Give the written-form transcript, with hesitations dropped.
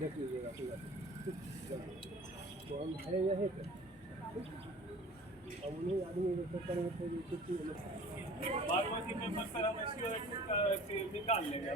देख लीजिएगा कोई बात नहीं। तो हम है यहीं पे, हम उन्हीं आदमी जैसे करेंगे थे जो छुट्टी बागमती में सर हम इसको निकाल लेंगे